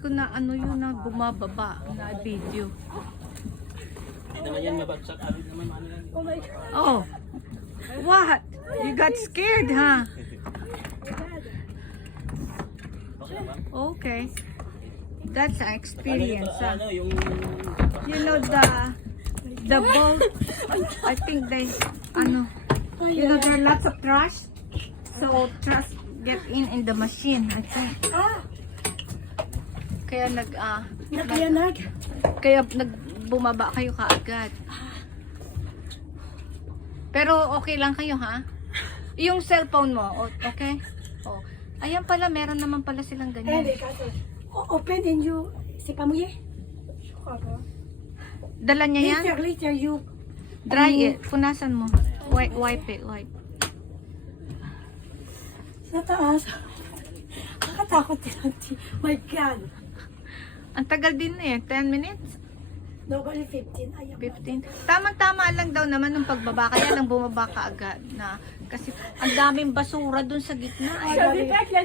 ko na ano yun na bumababa na video. Hindi naman yan mabagsak. Ano naman ano yan. Oh my God. Oh, what? You got scared, huh? Okay lang ba? Okay. That's an experience. Ano yung... You know the boat. I think they you know there are lots of trash. So trash get in the machine. I think. Kaya bumaba kayo kaagad. Pero okay lang kayo, ha? Yung cellphone mo, okay? Oh. Ayan pala, meron naman pala silang ganyan. Open and you, c'est pas mouillé? Dala niya yan? Later you. Dry it. Punasan mo. Wipe it. Sa taas. Nakatakot din auntie. My God. Ang tagal din eh. 10 minutes? Nobody 15. Ayaw. 15. Tamang-tama lang daw naman ng pagbaba. Kaya lang bumaba ka agad na. Kasi ang daming basura dun sa gitna. Sabi pa, kaya